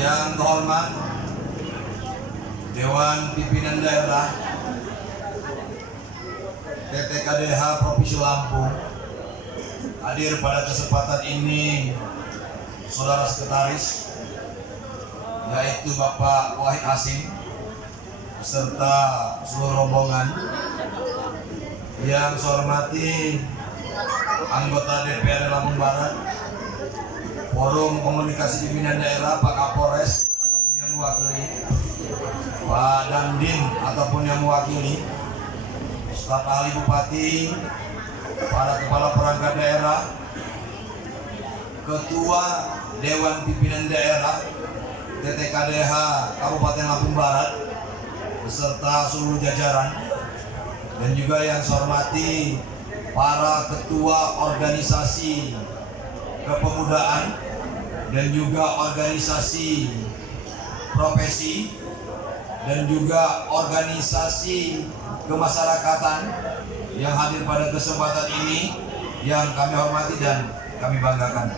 Yang terhormat Dewan Pimpinan Daerah TTKDH Provinsi Lampung, hadir pada kesempatan ini Saudara Sekretaris, yaitu Bapak Wahid Hasim beserta seluruh rombongan. Yang saya hormati anggota DPRD Lampung Barat, Forum Komunikasi Pimpinan Daerah, Pak Kapolres ataupun yang mewakili, Pak Dandim ataupun yang mewakili, staf ahli bupati, para kepala perangkat daerah, ketua Dewan Pimpinan Daerah TTKDH Kabupaten Lampung Barat beserta seluruh jajaran, dan juga yang saya hormati para ketua organisasi kepemudaan dan juga organisasi profesi dan juga organisasi kemasyarakatan yang hadir pada kesempatan ini, yang kami hormati dan kami banggakan.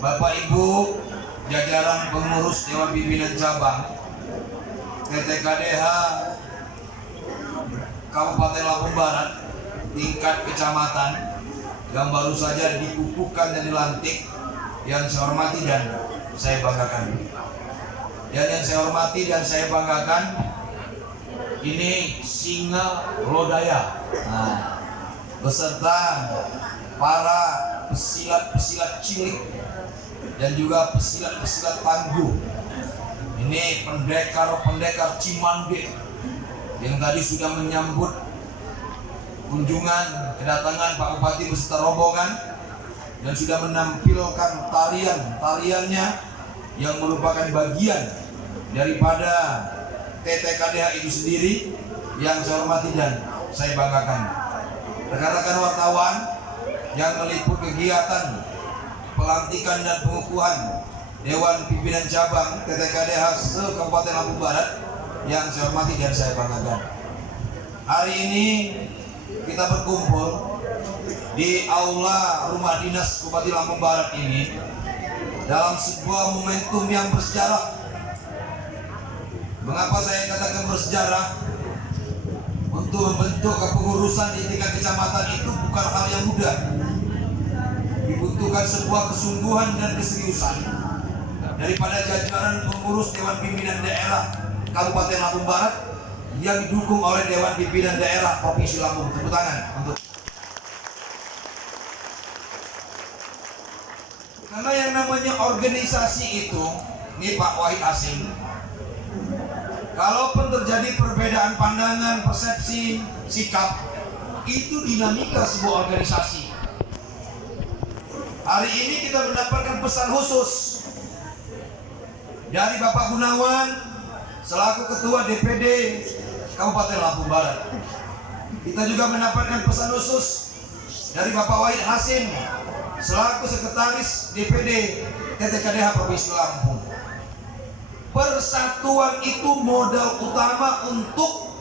Bapak Ibu jajaran pengurus Dewan Pimpinan Cabang TTKDH Kabupaten Lampung Barat tingkat kecamatan yang baru saja dikukuhkan dan dilantik, yang saya hormati dan saya banggakan. Dan yang saya hormati dan saya banggakan, ini Singa Lodaya beserta para pesilat-pesilat cilik dan juga pesilat-pesilat tangguh. Ini pendekar-pendekar Cimande yang tadi sudah menyambut kunjungan kedatangan Pak Bupati beserta rombongan dan sudah menampilkan tariannya yang merupakan bagian daripada TTKDH itu sendiri, yang saya hormati dan saya banggakan. Rekan-rekan wartawan yang meliput kegiatan pelantikan dan pengukuhan Dewan Pimpinan Cabang TTKDH se-Kabupaten Lampung Barat, yang saya hormati dan saya banggakan. Hari ini kita berkumpul di aula rumah dinas Bupati Lampung Barat ini dalam sebuah momentum yang bersejarah. Mengapa saya katakan bersejarah? Untuk membentuk kepengurusan di tingkat kecamatan itu bukan hal yang mudah. Dibutuhkan sebuah kesungguhan dan keseriusan daripada jajaran pengurus Dewan Pimpinan Daerah Kabupaten Lampung Barat yang didukung oleh Dewan Pimpinan Daerah Provinsi Lampung. Tepuk tangan untuk. Karena yang namanya organisasi itu, ini Pak Wahid Hasim, kalaupun terjadi perbedaan pandangan, persepsi, sikap, itu dinamika sebuah organisasi. Hari ini kita mendapatkan pesan khusus dari Bapak Gunawan selaku Ketua DPD Kabupaten Lampung Barat. Kita juga mendapatkan pesan khusus dari Bapak Wahid Hasim selaku Sekretaris DPD TTKDH Provinsi Lampung. Persatuan itu modal utama untuk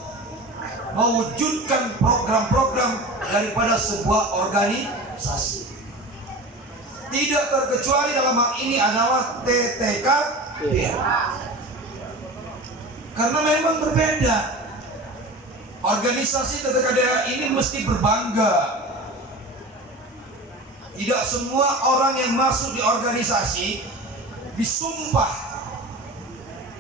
mewujudkan program-program daripada sebuah organisasi. Tidak terkecuali dalam hal ini adalah TTKDH. Karena memang berbeda. Organisasi TTKDH ini mesti berbangga. Tidak semua orang yang masuk di organisasi disumpah.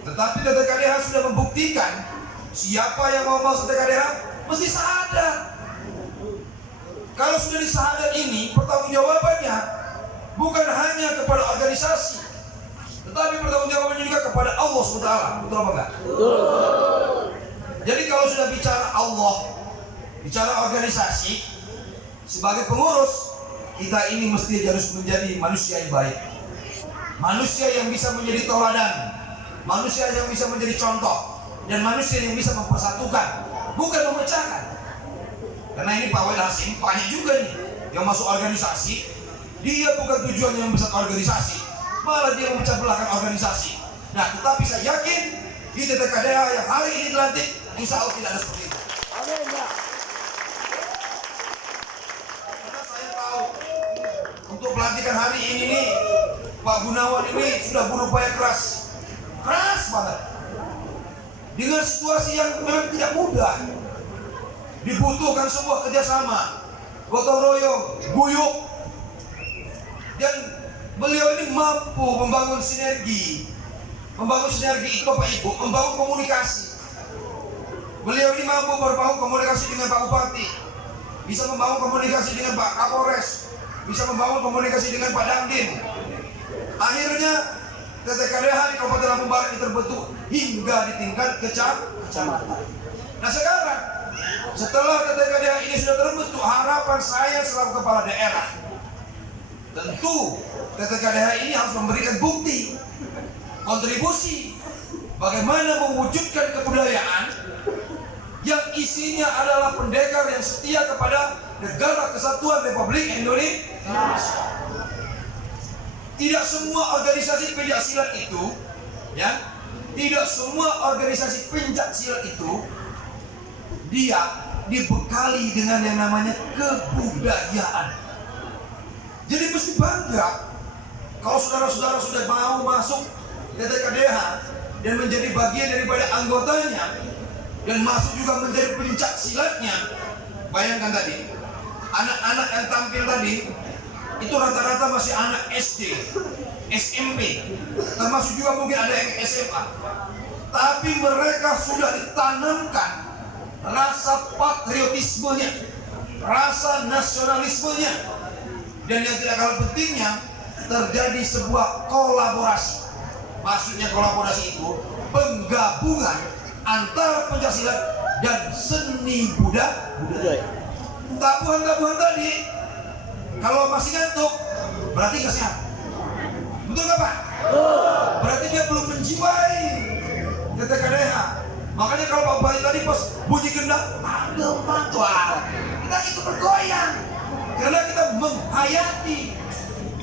Tetapi TTKDH sudah membuktikan siapa yang mau masuk TTKDH mesti syahadat. Kalau sudah disyahadat ini, pertanggungjawabannya bukan hanya kepada organisasi, tetapi pertanggungjawabannya juga kepada Allah SWT. Betul apa enggak? Betul. Jadi kalau sudah bicara Allah, bicara organisasi, sebagai pengurus, kita ini mesti harus menjadi manusia yang baik, manusia yang bisa menjadi tauladan, manusia yang bisa menjadi contoh, dan manusia yang bisa mempersatukan, bukan memecahkan. Karena ini Pak Wahid Hasim banyak juga nih yang masuk organisasi. Dia bukan tujuannya membesar organisasi, malah dia memecah belahkan organisasi. Nah, tetapi saya yakin di TTKDH yang hari ini dilantik, insya Allah tidak ada seperti itu. Amin. Karena saya tahu untuk pelantikan hari ini nih Pak Gunawan ini sudah berupaya keras banget dengan situasi yang memang tidak mudah. Dibutuhkan sebuah kerjasama, gotong royong, guyup, dan beliau ini mampu membangun sinergi. Membangun sinergi itu Bapak Ibu, membangun komunikasi. Beliau ini mampu membangun komunikasi dengan Pak Bupati, bisa membangun komunikasi dengan Pak Kapolres, bisa membangun komunikasi dengan Pak Dandim. Akhirnya TTKDH di Kabupaten Lampung Barat ini terbentuk hingga di tingkat kecamatan. Nah sekarang, setelah TTKDH ini sudah terbentuk, harapan saya selaku kepala daerah, tentu TTKDH ini harus memberikan bukti, kontribusi bagaimana mewujudkan kebudayaan yang isinya adalah pendekar yang setia kepada Negara Kesatuan Republik Indonesia. Tidak semua organisasi pencaksilat itu, ya, tidak semua organisasi pencaksilat itu dia dibekali dengan yang namanya kebudayaan. Jadi mesti bangga kalau saudara-saudara sudah mau masuk TTKDH dan menjadi bagian daripada anggotanya dan masuk juga menjadi pencaksilatnya. Bayangkan tadi, anak-anak yang tampil tadi itu rata-rata masih anak SD, SMP, termasuk juga mungkin ada yang SMA. Tapi mereka sudah ditanamkan rasa patriotismenya, rasa nasionalismenya, dan yang tidak kalah pentingnya terjadi sebuah kolaborasi. Maksudnya kolaborasi itu penggabungan antara pencaksilat dan seni budaya. Tabuhan-tabuhan tadi kalau masih ngantuk berarti nggak sehat. Betul nggak Pak? Berarti dia belum menjiwai TTKDH. Makanya kalau Pak Bupati tadi pas bunyi gendang, aduh mantua, kita ikut bergoyang karena kita menghayati.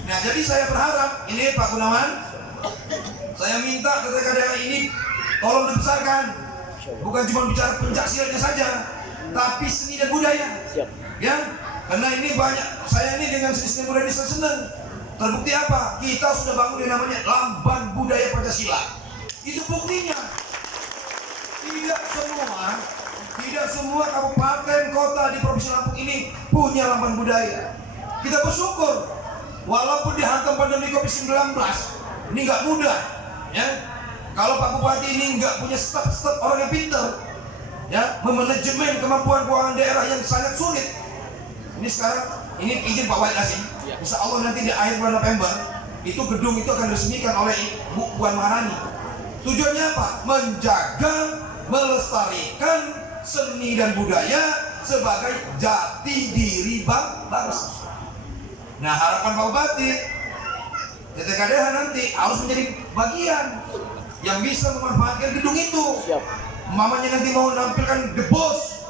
Nah jadi saya berharap ini Pak Gunawan, saya minta TTKDH ini tolong dibesarkan, bukan cuma bicara pencaksilatnya saja, tapi seni dan budaya. Ya, karena ini banyak, saya ini dengan seni budaya ini senang. Terbukti apa? Kita sudah bangun yang namanya Lambang Budaya Pancasila. Itu buktinya. Tidak semua kabupaten kota di Provinsi Lampung ini punya lambang budaya. Kita bersyukur, walaupun dihantam pandemi COVID-19, ini nggak mudah, ya. Kalau Pak Bupati ini nggak punya staf orang yang pintar, ya, memanajemen kemampuan keuangan daerah yang sangat sulit. Ini sekarang, ini izin Pak Wahid Hasim, insya Allah nanti di akhir bulan November, itu gedung itu akan diresmikan oleh Bu Puan Maharani. Tujuannya apa? Menjaga, melestarikan seni dan budaya sebagai jati diri bangsa. Nah harapan Pak Bupati, TTKDH nanti harus menjadi bagian yang bisa memanfaatkan gedung itu. Mamanya nanti mau menampilkan The Boss,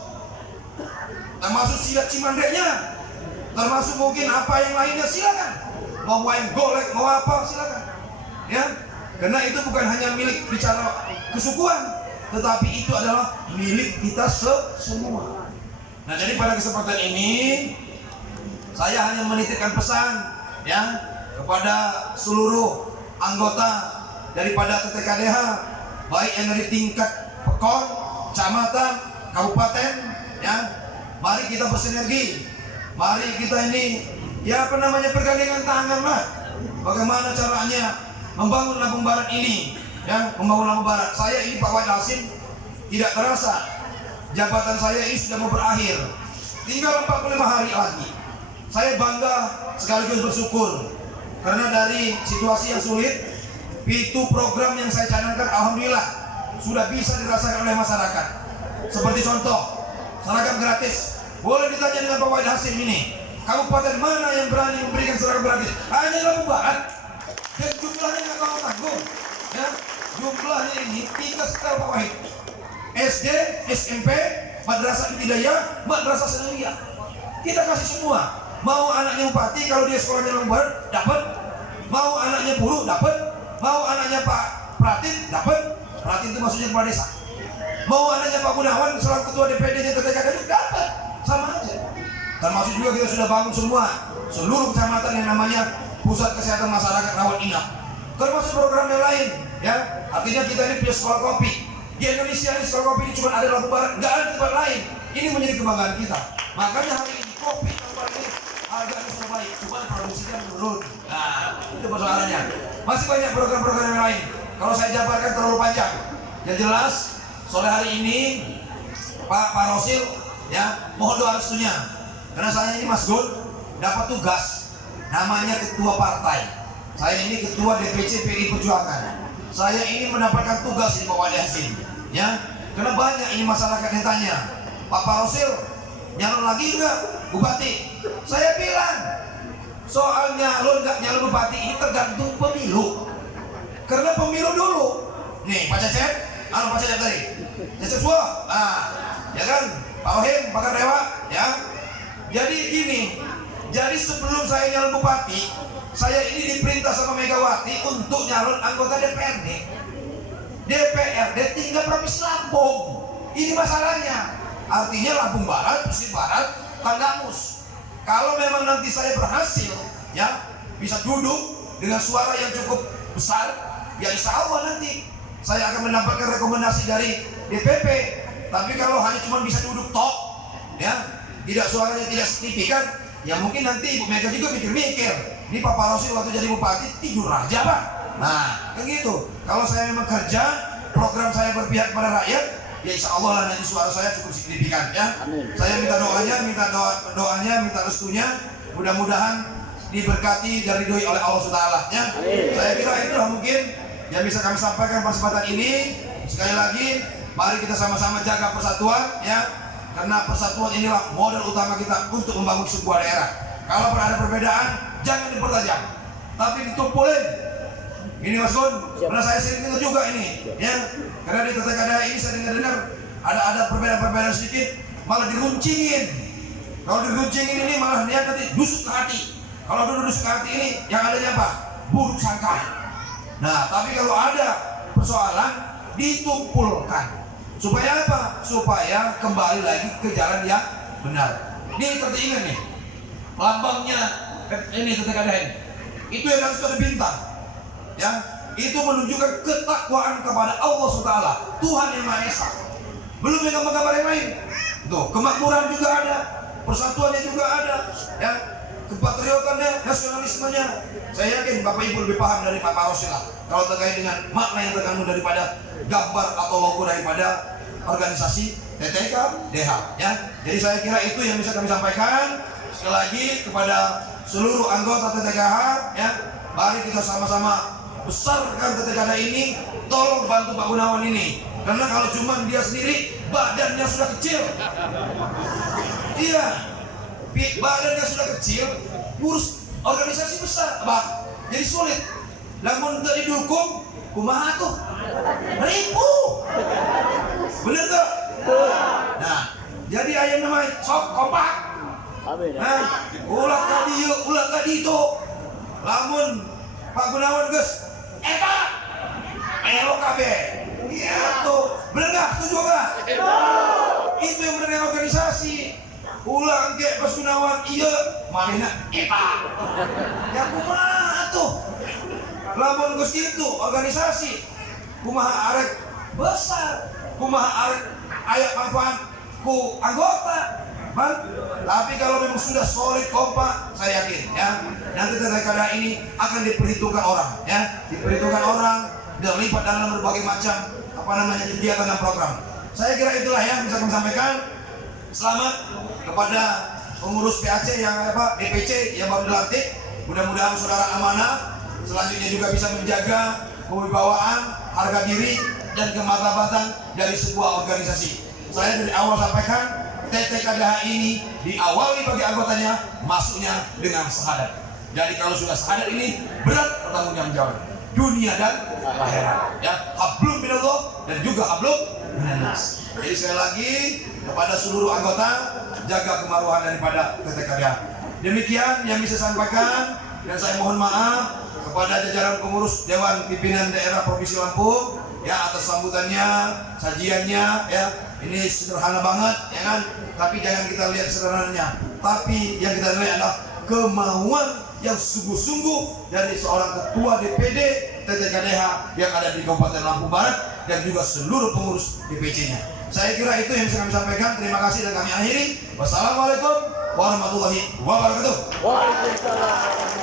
termasuk silat Cimandeknya, termasuk mungkin apa yang lainnya, silakan. Mau main golek, mau apa, silakan. Ya, karena itu bukan hanya milik bicara kesukuan, tetapi itu adalah milik kita semua. Nah, jadi pada kesempatan ini saya hanya menitipkan pesan, ya, kepada seluruh anggota daripada TTKDH, baik yang dari tingkat PEKON, kecamatan, kabupaten, ya. Mari kita bersinergi. Mari kita ini, ya apa namanya, pergandengan tangan lah. Bagaimana caranya membangun Lampung Barat ini, ya, membangun Lampung Barat. Saya ini Pak Wahid Hasim, tidak terasa jabatan saya ini sudah mau berakhir. Tinggal 45 hari lagi. Saya bangga sekaligus bersyukur karena dari situasi yang sulit, itu program yang saya canangkan alhamdulillah sudah bisa dirasakan oleh masyarakat. Seperti contoh, seragam gratis. Boleh ditanya dengan Pak Wahid Hasim ini, kabupaten mana yang berani memberikan seragam gratis? Hanya Lampung Barat. Dan jumlahnya nggak kamu tanggung, ya. Jumlahnya ini 3 setel Pak Wahid. SD, SMP, Madrasah Ibtidaiyah, Madrasah Sanawiyah. Kita kasih semua. Mau anaknya bupati kalau dia sekolahnya Lampung Barat dapat, mau anaknya buruh dapat, mau anaknya Pak Pratin dapat. Pratin itu maksudnya kepala desa. Mau anaknya Pak Gunawan selaku ketua DPD-nya TTKDH dapat, sama aja. Termasuk juga kita sudah bangun semua seluruh kecamatan yang namanya pusat kesehatan masyarakat rawat inap, termasuk program yang lain, ya. Artinya kita ini punya sekolah kopi. Di Indonesia ini sekolah kopi ini cuma ada di Lampung Barat, nggak ada di tempat lain. Ini menjadi kebanggaan kita. Makanya hari ini kopi tempat ini harganya sudah baik, cuma produksinya menurun. Nah, itu persoalannya. Masih banyak program-program yang lain. Kalau saya jabarkan terlalu panjang. Yang jelas, sore hari ini Pak Rosil, ya, mohon doa restunya. Karena saya ini Mas Gun dapat tugas, namanya ketua partai. Saya ini ketua DPC PDI Perjuangan. Saya ini mendapatkan tugas di Pak Wali Hasim, ya. Karena banyak ini masyarakat yang tanya, Pak Rosil nyalon lagi enggak bupati? Saya bilang, soal nyalon enggak nyalon bupati ini tergantung pemilu. Karena pemilu dulu. Nih Pak Cecep, Pak Cecep tadi, Cecep Suah, ya kan, Pak Wahim, Pak Dewa, ya. Jadi gini, jadi sebelum saya nyalon bupati, saya ini diperintah sama Megawati untuk nyalon anggota DPRD. DPRD tinggal Provinsi Lampung. Ini masalahnya. Artinya Lampung Barat, Pesisir Barat, Tanggamus. Kalau memang nanti saya berhasil, ya, bisa duduk dengan suara yang cukup besar, ya insya Allah nanti saya akan mendapatkan rekomendasi dari DPP. Tapi kalau hanya cuma bisa duduk tok, ya, tidak suaranya tidak signifikan, ya mungkin nanti Ibu Mega juga mikir-mikir. Ini Pak Rosil waktu jadi bupati tidur aja Pak. Nah, kan gitu. Kalau saya memang kerja, program saya berpihak kepada rakyat, ya insya Allah lah nanti suara saya cukup signifikan, ya. Amin. Saya minta doanya, minta restunya. Mudah-mudahan diberkati dan ridhoi oleh Allah SWT, ya. Saya kira itulah mungkin yang bisa kami sampaikan pada kesempatan ini. Sekali lagi, mari kita sama-sama jaga persatuan, ya. Karena persatuan inilah modal utama kita untuk membangun sebuah daerah. Kalau ada perbedaan, jangan dipertajam, tapi ditumpulin. Ini Mas Gun, karena saya sering dengar juga ini, ya. Karena di TTKDH ini saya dengar ada perbedaan-perbedaan sedikit, malah diruncingin. Kalau diruncingin ini malah dia nanti dusuk ke hati. Kalau dulu dusuk ke hati ini, yang adanya apa? Buruk sangka. Nah, tapi kalau ada persoalan, ditumpulkan. Supaya apa? Supaya kembali lagi ke jalan yang benar. Ini ingat nih, lambangnya ini TTKDH ini. Itu yang harus ada bintang, ya. Itu menunjukkan ketakwaan kepada Allah SWT, Tuhan yang Maha Esa. Belum yang gambar-gambar yang lain. Tuh, kemakmuran juga ada, persatuannya juga ada, ya. Kepatriotannya, nasionalismenya. Saya yakin Bapak Ibu lebih paham dari Pak Rosil lah kalau terkait dengan makna yang terkandung daripada gambar atau logo daripada organisasi TTKDH, ya. Jadi saya kira itu yang bisa kami sampaikan. Sekali lagi kepada seluruh anggota TTKH, ya, mari kita sama-sama besarkan TTKDH ini. Tolong bantu Pak Gunawan ini, karena kalau cuma dia sendiri badannya sudah kecil. Iya, badannya sudah kecil, ngurus organisasi besar, Pak, jadi sulit. Namun untuk didukung, kumaha tuh ribu, bener tuh. Nah, jadi ayam namanya sok kompak. Amin. Nah, ulah tadi yuk, ulah tadi itu. Lamun Pak Gunawan Gus, Pak, melo kabeh. Iya tuh, bener nggak? Setuju nggak? Itu yang bener organisasi. Ulang ke Pak Gunawan, iya, malina, Pak. Ya kumaha tuh. Lamun Gus itu organisasi, kumaha arek besar, kumaha arek aya manfaat ku anggota. Tapi kalau memang sudah solid kompak, saya yakin, ya, nanti TTKDH ini akan diperhitungkan orang, ya, diperhitungkan orang, terlibat dalam berbagai macam kegiatan dan program. Saya kira itulah yang bisa kami sampaikan. Selamat kepada pengurus PAC yang DPC yang baru dilantik. Mudah-mudahan saudara amanah, selanjutnya juga bisa menjaga kewibawaan, harga diri, dan kemartabatan dari sebuah organisasi. Saya dari awal sampaikan, TTKDH ini diawali bagi anggotanya masuknya dengan syahadat. Jadi kalau sudah syahadat ini berat pertanggungjawab dunia dan akhirat, ya. Hablum minallah dan juga hablum minannas. Jadi sekali lagi kepada seluruh anggota, jaga kemaruhan daripada TTKDH. Demikian yang bisa saya sampaikan, dan saya mohon maaf kepada jajaran pengurus Dewan Pimpinan Daerah Provinsi Lampung, ya, atas sambutannya, sajiannya, ya. Ini sederhana banget, ya kan? Tapi jangan kita lihat sederhananya. Tapi yang kita lihat adalah kemauan yang sungguh-sungguh dari seorang ketua DPD TTKDH yang ada di Kabupaten Lampung Barat dan juga seluruh pengurus DPC-nya. Saya kira itu yang bisa kami sampaikan. Terima kasih dan kami akhiri. Wassalamualaikum warahmatullahi wabarakatuh. Waalaikumsalam.